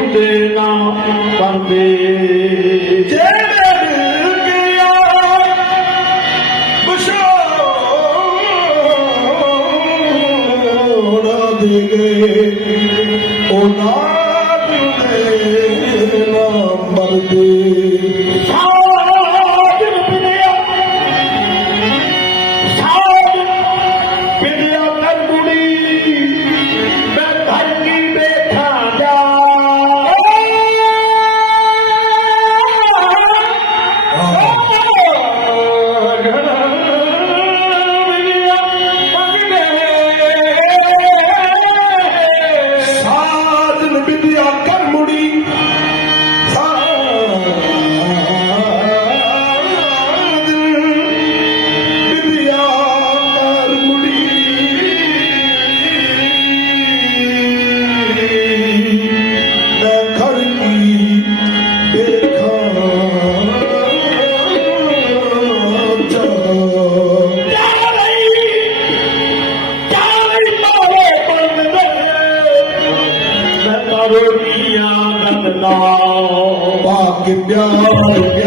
پري ڪجهه گينا پردي ਪਾਕ ਪਿਆਰ ਪਿਆਰ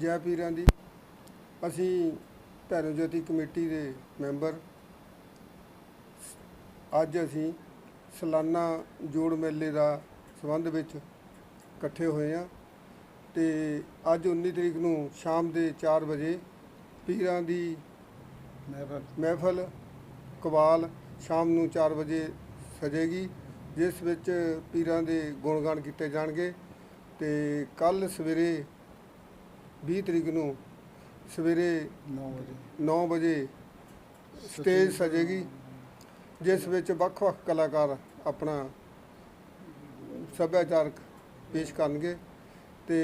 ਜੈ ਪੀਰਾਂ ਦੀ। ਅਸੀਂ ਧਰਮ ਜੋਤੀ ਕਮੇਟੀ ਦੇ ਮੈਂਬਰ। ਅੱਜ ਅਸੀਂ ਸਾਲਾਨਾ ਜੋੜ ਮੇਲੇ ਦਾ ਸੰਬੰਧ ਵਿੱਚ ਇਕੱਠੇ ਹੋਏ ਹਾਂ ਤੇ ਅੱਜ 19 ਤਰੀਕ ਨੂੰ ਸ਼ਾਮ ਦੇ 4 ਵਜੇ ਪੀਰਾਂ ਦੀ ਮਹਿਫਲ। ਕਵਾਲ ਸ਼ਾਮ ਨੂੰ 4 ਵਜੇ ਸਜੇਗੀ ਜਿਸ ਵਿੱਚ ਪੀਰਾਂ ਦੇ ਗੁਣਗਾਨ ਕੀਤੇ ਜਾਣਗੇ ਤੇ ਕੱਲ ਸਵੇਰੇ 20 ਤਰੀਕ ਨੂੰ ਸਵੇਰੇ 9 ਵਜੇ। 9 ਵਜੇ ਸਟੇਜ ਸਜੇਗੀ ਜਿਸ ਵਿੱਚ ਵੱਖ-ਵੱਖ ਕਲਾਕਾਰ ਆਪਣਾ ਸੱਭਿਆਚਾਰਕ ਪੇਸ਼ ਕਰਨਗੇ ਤੇ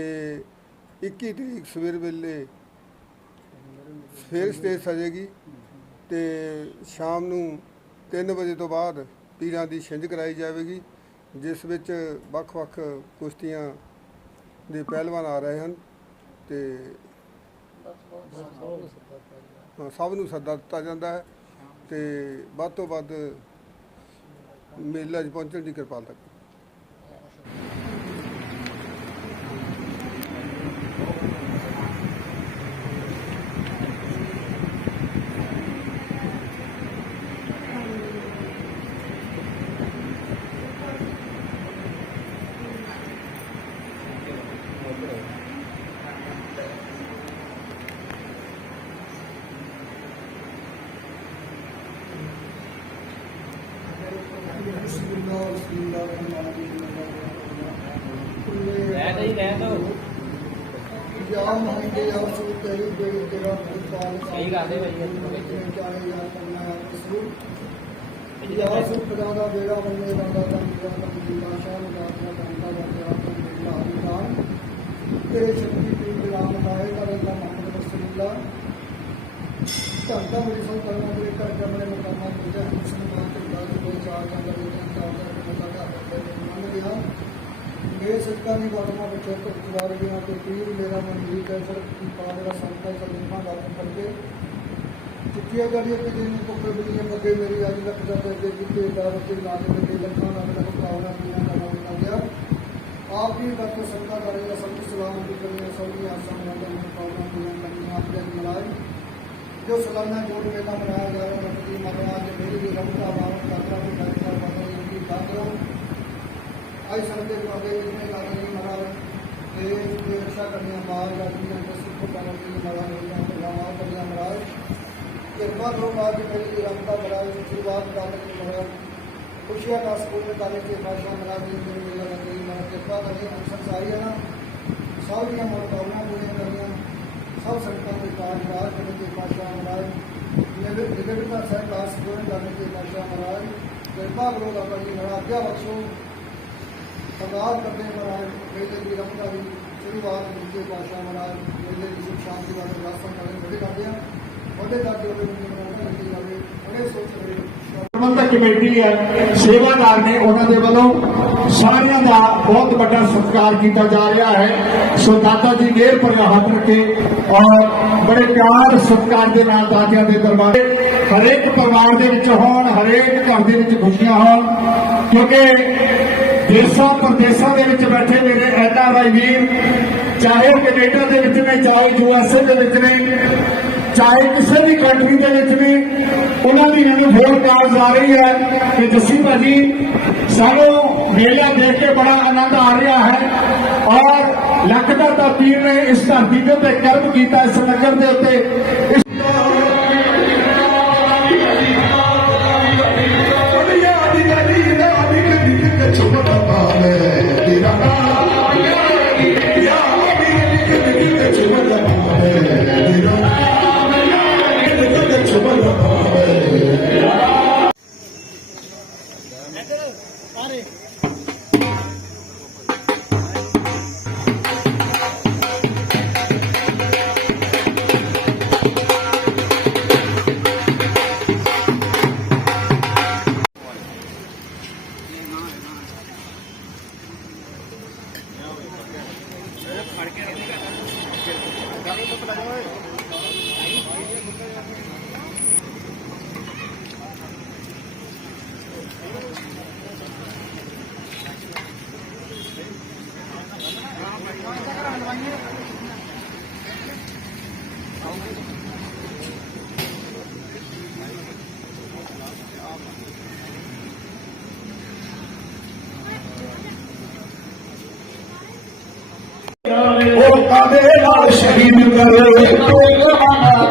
21 ਤਰੀਕ ਸਵੇਰ ਵੇਲੇ ਫਿਰ ਸਟੇਜ ਸਜੇਗੀ ਤੇ ਸ਼ਾਮ ਨੂੰ 3 ਵਜੇ ਤੋਂ ਬਾਅਦ ਪੀਰਾਂ ਦੀ ਛਿੰਝ ਕਰਾਈ ਜਾਵੇਗੀ ਜਿਸ ਵਿੱਚ ਵੱਖ-ਵੱਖ ਕੁਸ਼ਤੀਆਂ ਦੇ ਪਹਿਲਵਾਨ ਆ ਰਹੇ ਹਨ। ਤੇ ਹਾਂ, ਸਭ ਨੂੰ ਸੱਦਾ ਦਿੱਤਾ ਜਾਂਦਾ ਹੈ ਤੇ ਵੱਧ ਤੋਂ ਵੱਧ ਮੇਲੇ 'ਚ ਪਹੁੰਚਣ ਦੀ ਕਿਰਪਾਲਤਾ ਕਰੋ ਰਹਿ ਨਹੀਂ ਰਹਿ ਦੋ ਜਾਂ ਮੰਗੇ ਜਾਂ ਸੂ ਤੇਰੀ ਜਿਹੜੀ ਤੇਰਾ ਫੁੱਟਬਾਲ ਸਹੀ ਗੱਲ ਹੈ ਭਾਈ ਚਾਹੇ ਜਾਂ ਕਰਨਾ ਸੂ ਜਾਂ ਸੂ ਖੁਦਾ ਦਾ ਬੇੜਾ ਮੰਨੇ ਦਾ ਦਾ ਦਾ ਦੀ ਬਾਸ਼ਾ ਨੂੰ ਦਾ ਦਾ ਦਾ ਦਾ ਦਾ ਦਾ ਦਾ ਤੇਰੇ ਸ਼ਕਤੀ ਤੇ ਗੁਲਾਮ ਨਾਏ ਦਾ ਦਾ ਮੁਹੰਮਦ ਰਸੂਲullah ਧੰਦਾ ਮੇਰੀ ਸਭ ਕਰਨਾ ਦੇ ਕਰ ਜਮਲੇ ਮੁਕੰਮਲ ਹੋ ਜਾ ਮੁਸਲਮਾਨ ਤੇ ਗੱਲ ਕੋਈ ਚਾਰ ਜਾਂ ਦੇ ਚਾਰ ਜਾਂ ਦੇ ਪਤਾ ਦਾ ਮੰਨ ਗਿਆ ਮੇਰੇ ਸਤਿਕਾਰ ਦੀ ਬਾਤਮਾ ਬੱਚੇ ਤੋਂ ਖੁਦਾ ਰਹੀਆਂ ਤੇ ਪੀਰ ਮੇਰਾ ਮਨਜੀਤ ਹੈ, ਸਰ, ਕੀ ਪਾਵਰਾ ਸੰਤਾਂ ਸਲੀਮਾ ਗੱਲ ਕਰਕੇ ਚਿੱਠੀਆਂ ਗੜੀਆਂ ਕਿ ਦਿਨ ਕੋ ਪ੍ਰਭੂ ਮਗੇ ਮੇਰੀ ਅੱਜ ਲੱਖ ਦਾ ਤੇ ਜਿੱਤੇ ਦਾਵਤ ਤੇ ਲਾ ਕੇ ਤੇ ਲੱਖਾਂ ਲੱਖ ਲੱਖ ਪਾਵਨਾ ਪੀਣਾ ਦਾ ਨਾਮ ਲਿਆ ਗਿਆ ਆਪ ਵੀ ਵਕਤ ਸੰਤਾ ਕਰੇ ਸਭ ਨੂੰ ਸਲਾਮ ਦੀ ਕਰਨੀ ਸਭੀ ਆਸਾਂ ਨਾਲ ਦਾ ਪਾਵਨਾ ਪੀਣਾ ਲੱਗੀਆਂ ਆਪ ਜਨ ਮਲਾਈ ਜੋ ਸਲਾਨਾ ਜੋੜ ਮੇਲਾ ਮਨਾਇਆ ਜਾ ਰਿਹਾ ਹੈ ਕਿ ਮਹਾਰਾਜ ਮੇਰੀ ਵੀ ਰਮਤਾ ਬਾਵਨ ਕਰਦਾ ਹੈ ਕਰਦਾ ਬਾਬਾ ਜੀ ਦੀ ਦਾਤਰਾ ਅੱਜ ਸਾਡੇ ਬਾਬੇ ਜੀ ਨੇ ਲਾਗੇ ਜੀ ਮਹਾਰਾਜ ਤੇ ਦੀ ਰੱਖਿਆ ਕਰਨੀ ਮਾਰ ਕਰਨੀ ਹੈ ਤੇ ਕਰਨ ਦੀ ਮਹਾਰਾਜ ਨੇ ਪ੍ਰਗਾਮਾ ਕਰਨੀ ਮਹਾਰਾਜ। ਕਿਰਪਾ ਕਰੋ ਮਾਰ ਦੀ ਮੇਰੀ ਰੱਬ ਦਾ ਮਹਾਰਾਜ ਸ਼ੁਰੂਆਤ ਕਰਨ ਦੀ ਮਹਾਰਾਜ। ਖੁਸ਼ੀਆਂ ਦਾ ਸਕੂਲ ਕਾਲੇ ਕੇ ਬਾਸ਼ਾ ਮਹਾਰਾਜ ਜੀ ਨੇ ਮੇਰਾ ਲੱਗੀ ਮਹਾਰਾਜ ਕਿਰਪਾ ਕਰੇ ਹਮ ਸਾਰੀਆਂ ਹੈ ਸਭ ਦੀਆਂ ਮਨੋਕਾਮਨਾ ਪੂਰੀਆਂ ਕਰੀਆਂ। ਸਭ ਸੰਗਤਾਂ ਦੇ ਕਾਰਜ ਰਾਜ ਕਰਨ ਦੇ ਬਾਸ਼ਾ ਮਹਾਰਾਜ ਨਿਗਰ ਨਿਗਰਤਾ ਸਾਹਿਬ ਦਾਸ ਪੂਰਨ ਕਰਨ ਦੇ ਬਾਸ਼ਾ ਮਹਾਰਾਜ। ਕਿਰਪਾ ਕਰੋ ਬਾਬਾ ਜੀ ਮਹਾਰਾਜ ਆਗਿਆ ਬਖਸ਼ੋ। ਸਰਦਾਰ ਕਰਦੇ ਮਹਾਰਾਜ ਮੇਲੇ ਦੀ ਰਮਤਾ ਦੀ ਸ਼ੁਰੂਆਤ ਦੂਜੇ ਪਾਸ਼ਾ ਮਹਾਰਾਜ ਮੇਲੇ ਦੀ ਸੁਖ ਸ਼ਾਂਤੀ ਦਾ ਰਾਸਨ ਕਰਨ ਬੜੇ ਕਰਦੇ ਆ। ਉਹਦੇ ਕਰਕੇ ਉਹਦੇ ਨੂੰ ਮਨਾਉਣਾ ਲੱਗੀ ਜਾਵੇ ਉਹਨੇ ਸੋਚ ਰਹੇ ਪ੍ਰਬੰਧਕ ਕਮੇਟੀ ਹੈ ਸੇਵਾਦਾਰ ਨੇ ਉਹਨਾਂ ਦੇ ਵੱਲੋਂ ਸਾਰਿਆਂ ਦਾ ਬਹੁਤ ਵੱਡਾ ਸਤਿਕਾਰ ਕੀਤਾ ਜਾ ਰਿਹਾ ਹੈ। ਸੋ ਦਾਤਾ ਜੀ ਮਿਹਰ ਪਰ ਹੱਥ ਰੱਖੇ ਔਰ ਬੜੇ ਪਿਆਰ ਸਤਿਕਾਰ ਦੇ ਨਾਲ ਦਾਤਿਆਂ ਦੇ ਦਰਬਾਰ ਹਰੇਕ ਪਰਿਵਾਰ ਦੇ ਵਿੱਚ ਹੋਣ, ਹਰੇਕ ਘਰ ਦੇ ਵਿੱਚ ਖੁਸ਼ੀਆਂ ਹੋਣ, ਕਿਉਂਕਿ ਦੇਸ਼ਾਂ ਪ੍ਰਦੇਸ਼ਾਂ ਦੇ ਵਿੱਚ ਬੈਠੇ ਮੇਰੇ ਐਨਆਰਆਈ ਵੀਰ, ਚਾਹੇ ਉਹ ਕੈਨੇਡਾ ਦੇ ਵਿੱਚ ਨੇ, ਚਾਹੇ ਯੂਐਸਏ ਦੇ ਵਿੱਚ ਨੇ, ਚਾਹੇ ਕਿਸੇ ਵੀ ਕੰਟਰੀ ਦੇ ਵਿੱਚ ਨੇ, ਉਹਨਾਂ ਦੀ ਮੈਨੂੰ ਫੋਨ ਕਾਲ ਆ ਰਹੀ ਹੈ। ਕਿ ਜੱਸੀ ਭਾਜੀ, ਸਾਨੂੰ ਮੇਲਾ ਦੇਖ ਕੇ ਬੜਾ ਆਨੰਦ ਆ ਰਿਹਾ ਹੈ। ਔਰ ਲੱਖ ਦਾ ਤਾਂ ਪੀਰ ਨੇ ਇਸ ਧਰਤੀ ਦੇ ਉੱਤੇ ਕਰਮ ਕੀਤਾ, ਇਸ ਨਗਰ ਦੇ ਉੱਤੇ। ਇਸ ਉਹ ਕਾਦੇ ਨਾਲ ਸ਼ਹੀਦ ਕਰੇ ਮਾਨਾ